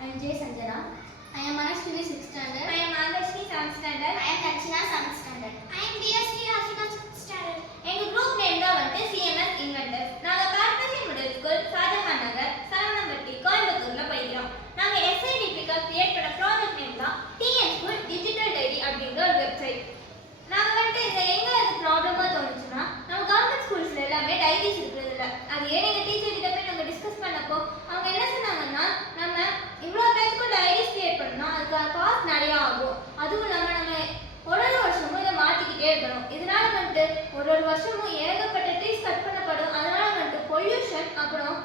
I am J. Sanjana. I am Manashwini 6th standard. I am Andarshni 7th standard. I am Darshina 7th standard. I am DSV Ashika 6th standard. எங்க group name தான் வந்து CMS Inventors. நாங்க corporation middle school Shahjahan நகர் சரவணம்பட்டி கோயம்புத்தூர்ல படிக்கிறோம். நாங்க SIDP-க்கு create பண்ண project name தான் TN School Digital Diary அப்படிங்கிற ஒரு வெப்சைட். நாங்க வந்து இது எங்க அது ப்ராப்ளமா தோணுச்சுன்னா நம்ம கவர்மெண்ட் ஸ்கூல்ஸ்ல எல்லாமே டைரிஸ் இருக்கிறது இல்ல. அது ஏன் எங்க டீச்சர் கிட்ட போய் நாங்க டிஸ்கஸ் பண்ணப்போ அவங்க என்ன சொன்னாங்கன்னா நம்ம இவ்வளவு பேருக்கு டைரிஸ் கிரியேட் பண்ணோம் அதுக்கு காஸ்ட் நிறைய ஆகும். அதுவும் நம்ம ஒரு வருஷமும் இதை மாத்திக்கிட்டே இருக்கணும். இதனால வந்துட்டு ஒரு வருஷமும் ஏகப்பட்ட ட்ரீஸ் கட் பண்ணப்படும். அதனால வந்துட்டு பொல்யூஷன் அப்புறம்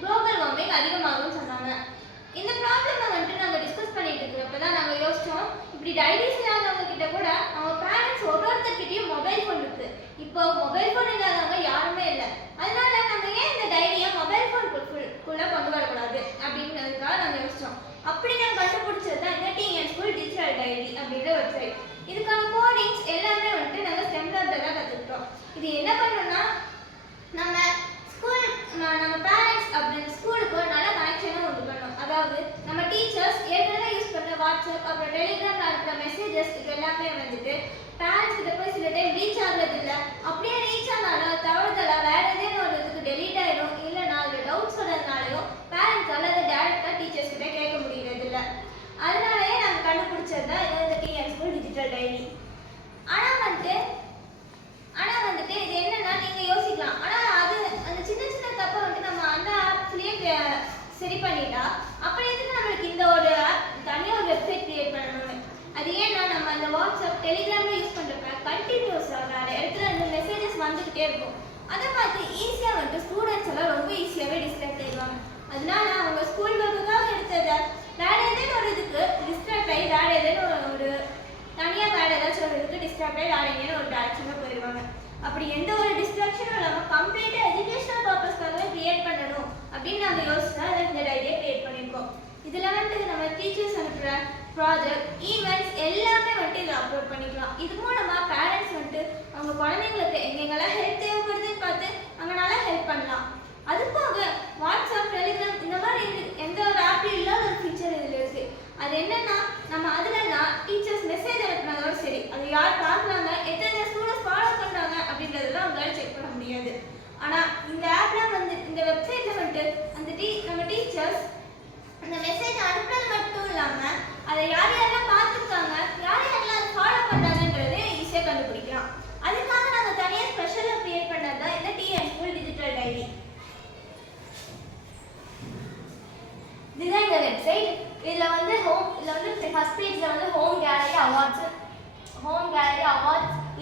குளோபல் வார்மிங் அதிகமாகும்னு சொன்னாங்க. இந்த ப்ராப்ளமை வந்துட்டு நாங்கள் டிஸ்கஸ் பண்ணிட்டு இருக்கிறப்ப தான் நாங்கள் யோசிச்சோம் இப்படி டைரிஸ் இல்லாதவங்க கிட்ட கூட அவங்க பேரண்ட்ஸ் ஒருத்தர்கிட்டயும் மொபைல் ஃபோன் இருக்கு. இப்போ மொபைல் ஃபோன் இல்லாதவங்க யாருமே இல்லை. அதனால நம்ம ஏன் இந்த டைரியை மொபைல் ஃபோனுக்குள்ள கொண்டு வரக்கூடாது அப்படிங்கிறதுக்காக நாங்கள் யோசிச்சோம். அப்படி நாங்கள் கண்டுபிடிச்சது தான் இந்த TN School Digital Diary அப்படிங்கிற வெப்சைட். இதுக்கான கோடிங்ஸ் எல்லாமே வந்துட்டு நாங்கள் ஸ்டெம்லர்ல தான் கற்றுக்கிட்டோம். இது என்ன பண்ணோம்னா நம்ம பேரண்ட்ஸ் அப்படின்னு ஸ்கூலுக்கு ஒரு நல்ல கனெக்ஷனும் உண்டு பண்ணோம். அதாவது நம்ம டீச்சர்ஸ் ஏற்கனவே யூஸ் பண்ண வாட்ஸ்அப் அப்புறம் டெலிகிராம்ல இருக்கிற மெசேஜஸ் இது எல்லாமே வந்துட்டு பேரண்ட்ஸ் கிட்ட போய் சில டைம் ரீச் ஆகுறது இல்லை. அப்படியே ரீச் ஆனாலும் தவறுதலா வேற ஏதேனும் ஒரு இதுக்கு டெலீட் ஆயிடும். இல்லைனா அதில் டவுட்ஸ் வர்றதுனாலையும் பேரண்ட்ஸால அதை டேரெக்டாக டீச்சர்ஸ் கிட்ட கேட்க முடியறது இல்லை. அதனாலயே நாங்கள் கண்டுபிடிச்சது தான் இந்த TN School Digital Diary. ஆனால் வந்துட்டு இது என்னன்னா நீங்கள் யோசிக்கலாம். ஆனால் அது அந்த சின்ன சின்ன தப்பை வந்துட்டு நம்ம அந்த ஆப்ஸ்லேயே சரி பண்ணிட்டா அப்புறம் எதுக்கு நம்மளுக்கு இந்த ஒரு ஆப் தனியாக ஒரு வெப்சைட் கிரியேட் பண்ணணும்னு. அது ஏன்னா நம்ம அந்த வாட்ஸ்அப் டெலிகிராமில் யூஸ் பண்ணுறப்ப கண்டினியூஸாக வேறு இடத்துல இந்த மெசேஜஸ் வந்துக்கிட்டே இருக்கும். அதை பார்த்து ஈஸியாக வந்துட்டு ஸ்டூடெண்ட்ஸ் எல்லாம் ரொம்ப ஈஸியாகவே டிஸ்ட்ராக்ட் ஆயிடுவாங்க. அதனால அவங்க ஸ்கூல் ஒர்க்குக்காக எடுத்ததை வேற ஏதேனும் ஒரு இதுக்கு டிஸ்ட்ராக்ட் ஆகி வேற ஏதேனும் ஒரு தனியாக வேற ஏதாச்சும் ஒரு இதுக்கு டிஸ்ட்ராக்ட் ஆகி வேற எங்கேயும் ஒரு டேரக்ஷனாக போயிடுவாங்க. அப்படி எந்த ஒரு டிஸ்ட்ராக்ஷனும் இல்லாமல் கம்ப்ளீட்டாக எஜுகேஷனல் பர்பஸ்க்காகவே கிரியேட் பண்ணணும் அப்படின்னு நாங்கள் யோசிச்சா அதை இந்த டைரியை கிரியேட் பண்ணியிருக்கோம். இதில் வந்துட்டு நம்ம டீச்சர்ஸ் அனுப்புகிற ப்ராஜெக்ட் ஈவெண்ட்ஸ் எல்லாமே வந்துட்டு இதில் அப்லோட் பண்ணிக்கலாம். இது மூலமாக பேரண்ட்ஸ் வந்துட்டு அவங்க குழந்தைங்களுக்கு எங்கெங்கெல்லாம் ஹெல்ப் தேவைப்படுதுன்னு பார்த்து அங்கனால ஹெல்ப் பண்ணலாம். அது போக வாட்ஸ்அப் டெலிகிராம் இந்த மாதிரி எந்த ஒரு ஆப்லையும் இல்லாத ஒரு ஃபீச்சர் இதில் இருக்குது. அது என்னன்னா நம்ம அதுலலாம் டீச்சர்ஸ் மெசேஜ் அனுப்புனதோட சரி அது யார் பார்க்குறாங்க எத்தனை ஸ்டூடெண்ட்ஸ் ஃபாலோ பண்ணுறாங்க அப்படின்றதெல்லாம் அவங்களால செக் பண்ண முடியாது. ஆனால் இந்த ஆப்பில் வந்து இந்த வெப்சைட்டில் வந்துட்டு நம்ம டீச்சர்ஸ் அந்த மெசேஜ் அனுப்புறது மட்டும் இல்லாமல் அதை யார் யாரெல்லாம் பார்த்துருக்காங்க யார் யாரெல்லாம் அதை ஃபாலோ பண்ணுறாங்கன்றதே ஈஸியாக கண்டுபிடிக்கலாம். அதுக்காக நாங்கள் தனியாக ஸ்பெஷலாக க்ரியேட் பண்ணது தான் இந்த TN School Digital Diary. இதுதான் இந்த வெப்சைட். இதில் வந்து ஃபர்ஸ்ட் பேஜில் வந்து ஹோம் கேலரி அவார்ட்ஸ்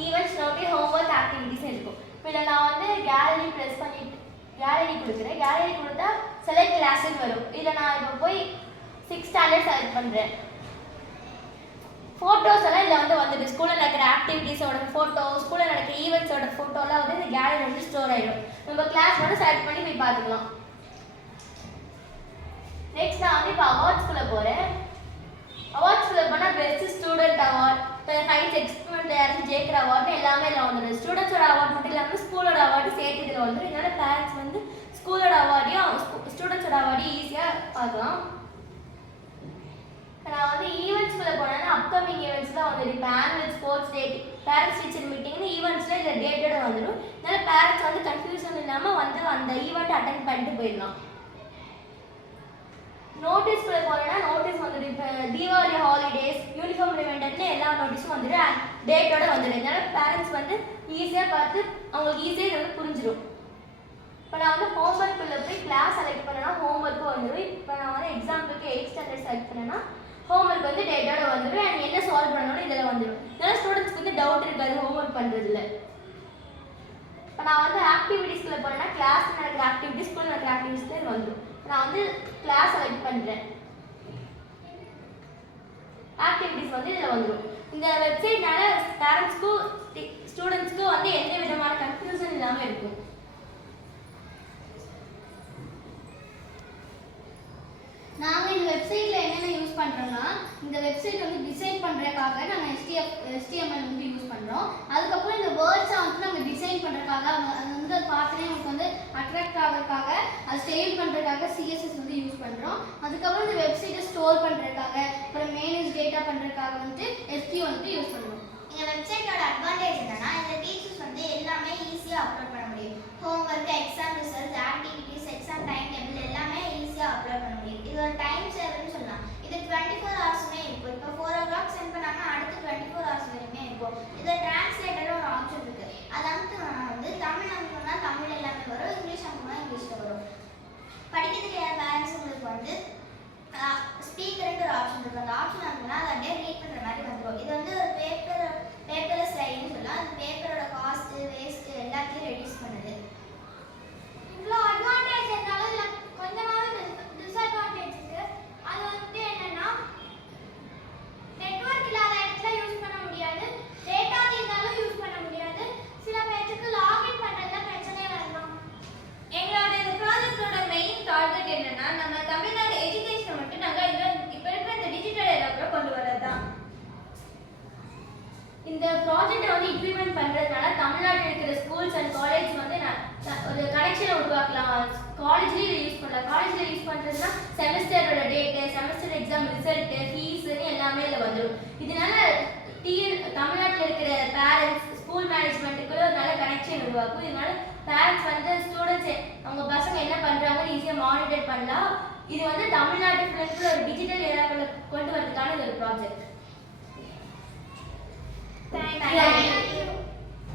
ஈவெண்ட்ஸ் நோட்டி ஹோம்ஒர்க் ஆக்டிவிட்டிஸ் இருக்கும். இப்போ இதில் நான் வந்து கேலரி ப்ரெஸ் பண்ணிட்டு கேலரி கொடுக்குறேன். கேலரி கொடுத்தா செலக்ட் கிளாஸுன்னு வரும். இதில் நான் இப்போ போய் 6th ஸ்டாண்டர்ட் செலக்ட் பண்ணுறேன். ஃபோட்டோஸ் எல்லாம் இதில் வந்துட்டு ஸ்கூலில் நடக்கிற ஆக்டிவிட்டீஸோட ஃபோட்டோ ஸ்கூலில் நடக்கிற ஈவெண்ட்ஸோட ஃபோட்டோலாம் வந்து இந்த கேலரி வந்து ஸ்டோர் ஆகிடும். நம்ம கிளாஸ் மட்டும் செலக்ட் பண்ணி போய் பார்த்துக்கலாம். நெக்ஸ்ட் நான் வந்து இப்போ அவார்ட்ஸ்குள்ளே போகிறேன். அவார்ட்ஸ்குள்ளே போனால் பெஸ்ட் ஸ்டூடெண்ட் அவார்ட் இப்போ சயின்ஸ் எக்ஸ்பெரிமெண்ட் யாரும் ஜெயிக்கிற அவார்டு எல்லாமே இதில் வந்துடும். ஸ்டூடெண்ட்ஸோட அவார்டு மட்டும் இல்லாமல் ஸ்கூலோட அவார்டு சேர்த்து இதில் வந்துடும். இதனால் பேரண்ட்ஸ் வந்து ஸ்கூலோட அவார்டையும் ஸ்டூடெண்ட்ஸோட அவார்டையும் ஈஸியாக பார்க்கலாம். நான் வந்து ஈவெண்ட்ஸ்குள்ளே போனேன்னா அப்கமிங் ஈவெண்ட்ஸ்லாம் வந்துடும். இப்போ annual sports day parents teacher மீட்டிங்னு ஈவெண்ட்ஸில் இதில் டேட்டோட வந்துடும். இதனால் பேரண்ட்ஸ் வந்து கன்ஃபியூஷன் இல்லாமல் வந்து அந்த ஈவெண்ட் அட்டென்ட் பண்ணிட்டு போயிடலாம். நோட்டீஸ்குள்ளே போனேன்னா நோட்டீஸ் வந்துடும். இப்போ தீபாவளி ஹாலிடேஸ் யூனிஃபார்ம் இவெண்ட்னு எல்லா நோட்டீஸும் வந்துட்டு டேட்டோட வந்துடும். இதனால் பேரண்ட்ஸ் வந்து ஈஸியாக பார்த்து அவங்களுக்கு ஈஸியாக இது வந்து புரிஞ்சிடும். இப்போ நான் வந்து ஹோம்ஒர்க்குள்ளே போய் கிளாஸ் செலக்ட் பண்ணேன்னா ஹோம்ஒர்க்கும் வந்துடும். இப்போ நான் வந்து எக்ஸாம்பிளுக்கு 8th ஸ்டாண்டர்ட் செலக்ட் பண்ணேன்னா ஹோம்ஒர்க் வந்து டேட்டோட வந்துடும். அண்ட் என்ன சால்வ் பண்ணணும்னு இதில் வந்துடும். இதனால் ஸ்டூடெண்ட்ஸ்க்கு வந்து டவுட் இருக்காது ஹோம்ஒர்க் பண்ணுறதுல. இப்போ நான் வந்து ஆக்டிவிட்டீஸ்குள்ளே போனேன்னா கிளாஸ் நடக்கிற ஆக்டிவிட்டிஸ் ஸ்கூல் நடக்கிற ஆக்டிவிட்டீஸ்ல இது வந்துடும். நான் வந்து கிளாஸ் செலக்ட் பண்ணுறேன். ஆக்டிவிட்டீஸ் வந்து இதில் வந்துடும். இந்த வெப்சைட்னால பேரண்ட்ஸ்க்கும் ஸ்டூடெண்ட்ஸ்க்கும் வந்து எந்த விதமான கன்ஃபியூஷன் இல்லாமல் இருக்கும். நாங்கள் இந்த வெப்சைட்டில் என்னென்ன யூஸ் யூஸ் பண்ணுறோம்னா இந்த வெப்சைட் வந்து டிசைன் பண்ணுறதுக்காக நாங்கள் HTML வந்து யூஸ் பண்ணுறோம். அதுக்கப்புறம் இந்த வேர்ட்ஸை வந்து நாங்கள் டிசைன் பண்ணுறதுக்காக அது வந்து பார்த்தோன்னே நமக்கு வந்து அட்ராக்ட் ஆகிறதுக்காக அது ஸ்டைல் பண்ணுறதுக்காக CSS வந்து யூஸ் பண்ணுறோம். அதுக்கப்புறம் இந்த வெப்சைட்டை ஸ்டோர் பண்ணுறதுக்காக அப்புறம் மேனேஜ் டேட்டா பண்ணுறதுக்காக வந்து SQL வந்து யூஸ் பண்ணுறோம். இந்த வெப்சைட்டோட அட்வான்டேஜ் என்னன்னா இந்த டீச்சர்ஸ் வந்து எல்லாமே ஈஸியாக அப்லோட் பண்ண முடியும். Homework, exam results, activities, exam time table எல்லாமே ஈஸியாக அப்லோட் பண்ண முடியும். இது ஒரு டைம் சேவர்னு சொல்லலாம். இது 24 ஹவர்ஸுமே இருக்கும். இப்போ 4 o'clock சென்ட் பண்ணாங்கன்னா அடுத்து 24 hours வரையுமே இருக்கும். இதில் டிரான்ஸ்லேட்டர் ஒரு ஆப்ஷன் இருக்குது. அது அமுத்துனா வந்து தமிழ் அமுத்துனா தமிழ் எல்லாமே வரும், இங்கிலீஷ் அமுத்துனா இங்கிலீஷில் வரும். படிக்க தெரியாத பேரண்ட்ஸுங்களுக்கு வந்து ஸ்பீக்கர்ன்ற ஒரு ஆப்ஷன் இருக்குது. அந்த ஆப்ஷன் அமுத்துனா அதை அப்படியே ரீட் பண்ணுற மாதிரி வந்துடும். இது வந்து ஒரு பேப்பர் ஸ்லைடுன்னு சொல்லலாம். அது பேப்பரோட காஸ்ட்டு வேஸ்ட்டு எல்லாத்தையும் ரெடியூஸ் பண்ணுது. இவ்வளோ அட்வான்டேஜ் இருந்தாலும் இதில் கொஞ்சமாவது டிஸ்அட்வான்டேஜ் இருக்குது. அது வந்து என்னன்னா நெட்வொர்க் இல்லாத இடத்துல யூஸ் பண்ண முடியாது, டேட்டா இருந்தாலும் யூஸ் பண்ண முடியாது, சில பேருக்கு லாகின் பண்ணுறதுல பிரச்சனை வரலாம். எங்களோட இந்த ப்ராஜெக்டோட மெயின் டார்கெட் என்னன்னா நம்ம தமிழ்நாடு எஜுகேஷனை மட்டும் நாங்கள் இப்போ இருக்கிற இந்த டிஜிட்டல் ஏரியாவுக்குள்ள கொண்டு வரது தான். இந்த ப்ராஜெக்டை வந்து இம்ப்ளிமெண்ட் பண்ணுறதுனால தமிழ்நாட்டில் இருக்கிற ஸ்கூல்ஸ் அண்ட் காலேஜ் வந்து ஒரு கனெக்ஷனை உருவாக்கலாம். காலேஜ்லேயும் இதை யூஸ் பண்ணலாம். காலேஜில் யூஸ் பண்ணுறதுனா செமஸ்டரோட டேட்டு, செமஸ்டர் எக்ஸாம் ரிசல்ட்டு, ஃபீஸுன்னு எல்லாமே இதில் வந்துடும். இதனால தமிழ்நாட்டில் இருக்கிற பேரண்ட்ஸ், ஸ்கூல் மேனேஜ்மெண்ட்டுக்குள்ள ஒரு நல்ல கனெக்ஷன் உருவாக்கும். இதனால பேரண்ட்ஸ் வந்து ஸ்டூடெண்ட்ஸ் அவங்க பசங்க என்ன பண்ணுறாங்கன்னு ஈஸியாக மானிட்டர் பண்ணலாம். இது வந்து தமிழ்நாட்டு ஃபுல்லுக்குள்ள ஒரு டிஜிட்டல் ஏரியாக்களை கொண்டு வரதுக்கான ஒரு ப்ராஜெக்ட். Thank you.